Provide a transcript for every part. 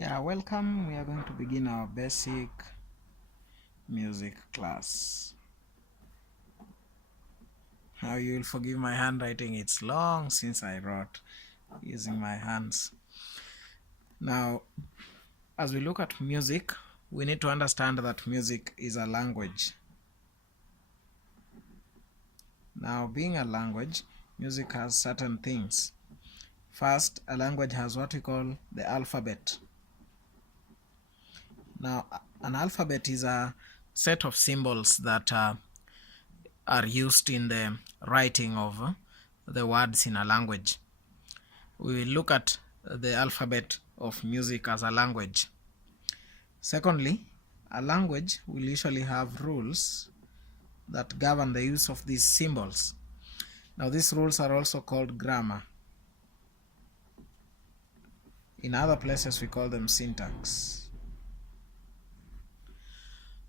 Yeah, welcome. We are going to begin our basic music class. Now you will forgive my handwriting, it's long since I wrote using my hands. Now, as we look at music, we need to understand that music is a language. Now, being a language, music has certain things. First, a language has what we call the alphabet. Now, an alphabet is a set of symbols that are used in the writing of the words in a language. We will look at the alphabet of music as a language. Secondly, a language will usually have rules that govern the use of these symbols. Now, these rules are also called grammar. In other places, we call them syntax.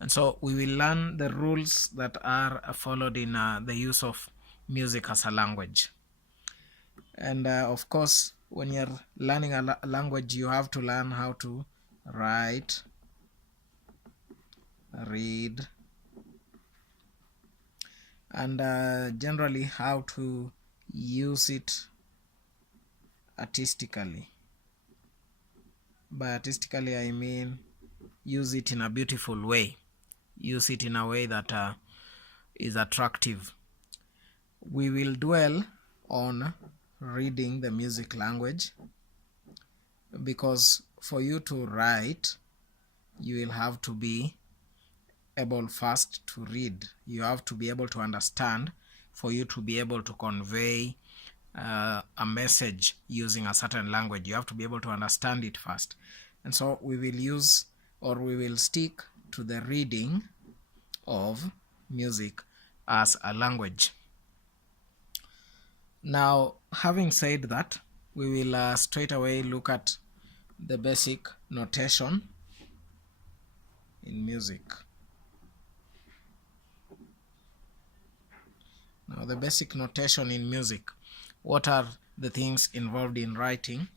And so we will learn the rules that are followed in the use of music as a language. And of course, when you're learning a language, you have to learn how to write, read, and generally how to use it artistically. By artistically, I mean use it in a beautiful way. Use it in a way that is attractive. We will dwell on reading the music language, because for you to write, you will have to be able first to read. You have to be able to understand for you to be able to convey a message using a certain language. You have to be able to understand it first. And so we will use, or we will stick to the reading of music as a language. Now, having said that, we will straight away look at the basic notation in music. Now, the basic notation in music. What are the things involved in writing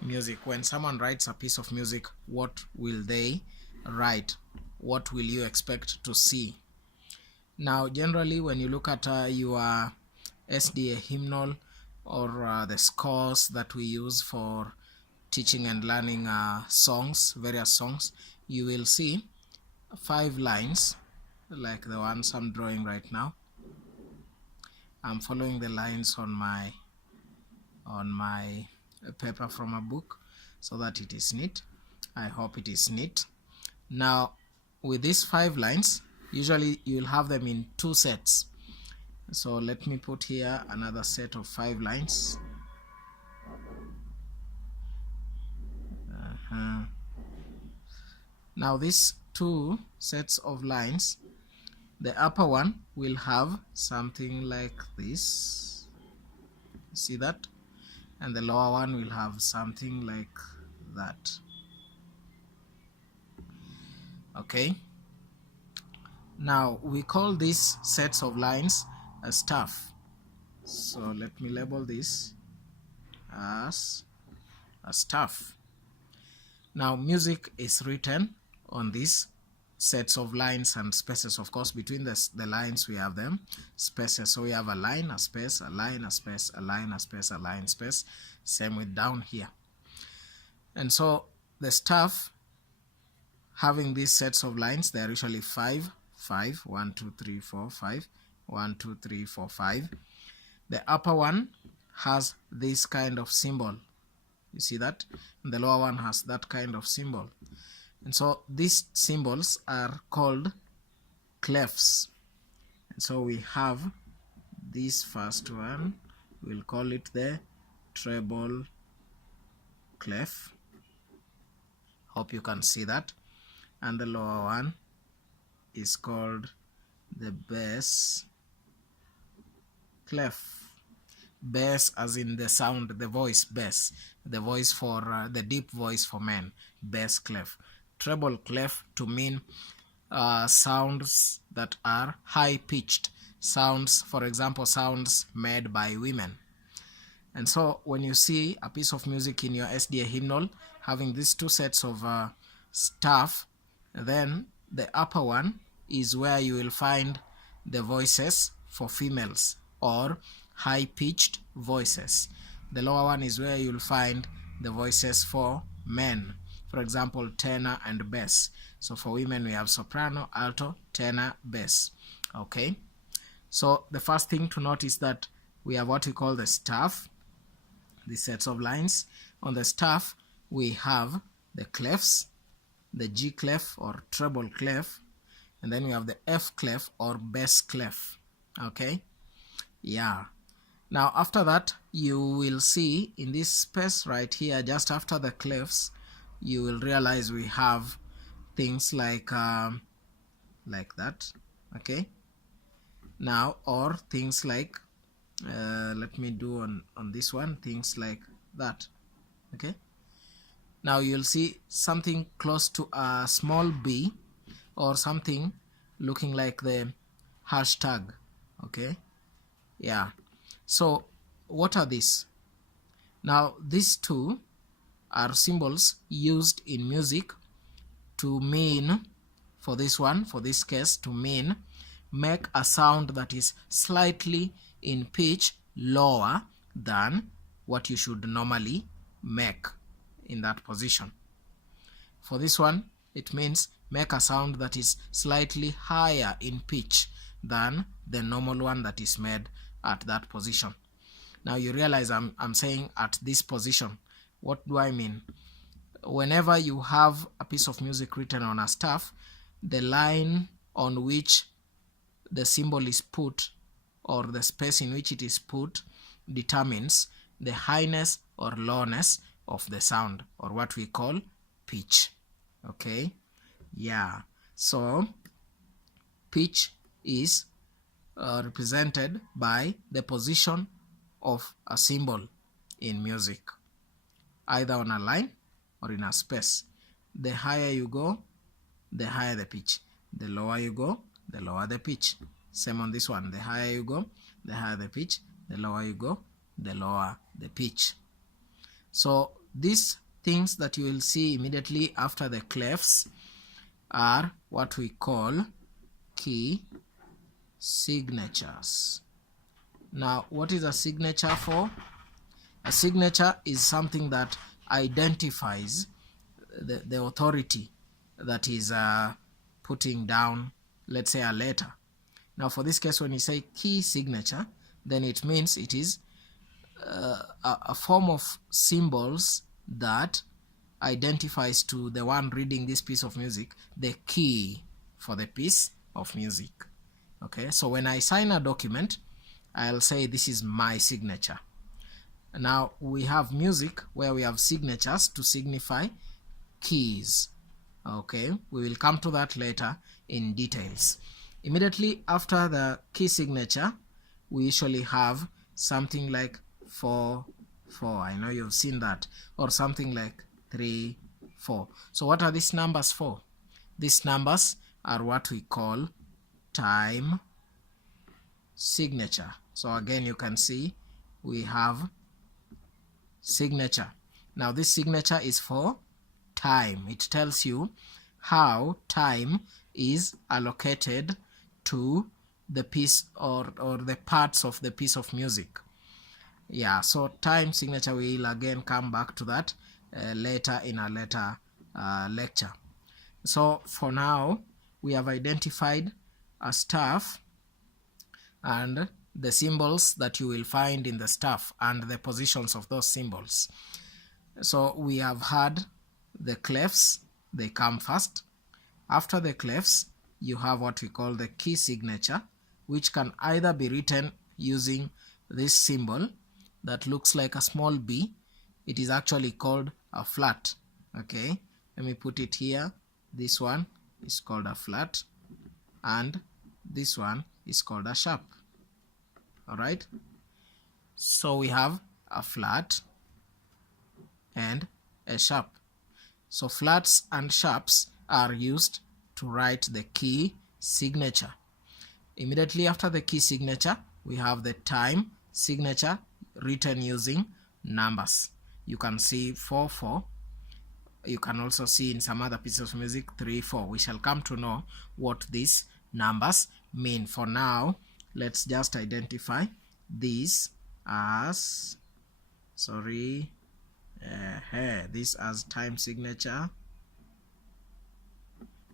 music? When someone writes a piece of music, what will they write? What will you expect to see? Now, generally, when you look at your SDA hymnal or the scores that we use for teaching and learning songs, various songs, you will see 5 lines like the ones I'm drawing right now. I'm following the lines on my paper from a book so that it is neat. I hope it is neat. Now, with these 5 lines, usually you will have them in 2 sets. So let me put here another set of 5 lines. Now these 2 sets of lines, the upper one will have something like this. See that? And the lower one will have something like that. Okay. Now we call these sets of lines a staff. So let me label this as a staff. Now music is written on these sets of lines and spaces. Of course, between the lines we have them spaces. So we have a line, a space, a line, a space, a line, a space, a line, space. Same with down here. And so the staff having these sets of lines, they are usually 5, 1, 2, 3, 4, 5, 1, 2, 3, 4, 5. The upper one has this kind of symbol. You see that? And the lower one has that kind of symbol. And so these symbols are called clefs. And so we have this first one, we'll call it the treble clef. Hope you can see that. And the lower one is called the bass clef. Bass as in the sound, the voice bass, the voice for the deep voice for men, bass clef. Treble clef to mean sounds that are high pitched, sounds, for example, sounds made by women. And so when you see a piece of music in your SDA hymnal having these two sets of staff, then the upper one is where you will find the voices for females or high-pitched voices. The lower one is where you'll find the voices for men. For example, tenor and bass. So for women we have soprano, alto, tenor, bass. Okay. So the first thing to note is that we have what we call the staff, the sets of lines. On the staff we have the clefs, the G clef or treble clef, and then we have the F clef or bass clef. Okay, yeah. Now after that you will see in this space right here, just after the clefs, you will realize we have things like that. Okay, now, or things like let me do on this one, things like that. Okay, now you'll see something close to a small b or something looking like the hashtag. Okay, yeah. So what are these? Now these two are symbols used in music to mean, for this one, for this case, to mean make a sound that is slightly in pitch lower than what you should normally make in that position. For this one, it means make a sound that is slightly higher in pitch than the normal one that is made at that position. Now you realize I'm saying at this position. What do I mean? Whenever you have a piece of music written on a staff, the line on which the symbol is put or the space in which it is put determines the highness or lowness of the sound, or what we call pitch. Okay, yeah. So pitch is represented by the position of a symbol in music, either on a line or in a space. The higher you go, the higher the pitch. The lower you go, the lower the pitch. Same on this one. The higher you go, the higher the pitch. The lower you go, the lower the pitch. So these things that you will see immediately after the clefs are what we call key signatures. Now, what is a signature for? A signature is something that identifies the authority that is putting down, let's say, a letter. Now for this case, when you say key signature, then it means it is a form of symbols that identifies to the one reading this piece of music the key for the piece of music. Okay, so when I sign a document, I'll say this is my signature. Now we have music where we have signatures to signify keys. Okay, we will come to that later in details. Immediately after the key signature, we usually have something like 4, 4. I know you've seen that. Or something like 3, 4. So what are these numbers for? These numbers are what we call time signature. So again, you can see we have signature. Now this signature is for time. It tells you how time is allocated to the piece or the parts of the piece of music. Yeah, so time signature, we will again come back to that later in a later lecture. So for now, we have identified a staff and the symbols that you will find in the staff and the positions of those symbols. So we have had the clefs, they come first. After the clefs, you have what we call the key signature, which can either be written using this symbol that looks like a small b. It is actually called a flat. Okay, let me put it here. This one is called a flat and this one is called a sharp. Alright, so we have a flat and a sharp. So flats and sharps are used to write the key signature. Immediately after the key signature, we have the time signature. written using numbers. You can see 4/4. You can also see in some other pieces of music 3/4. We shall come to know what these numbers mean. For now, let's just identify these as this as time signature,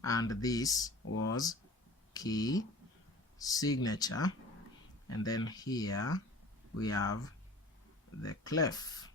and this was key signature, and then here we have the clef.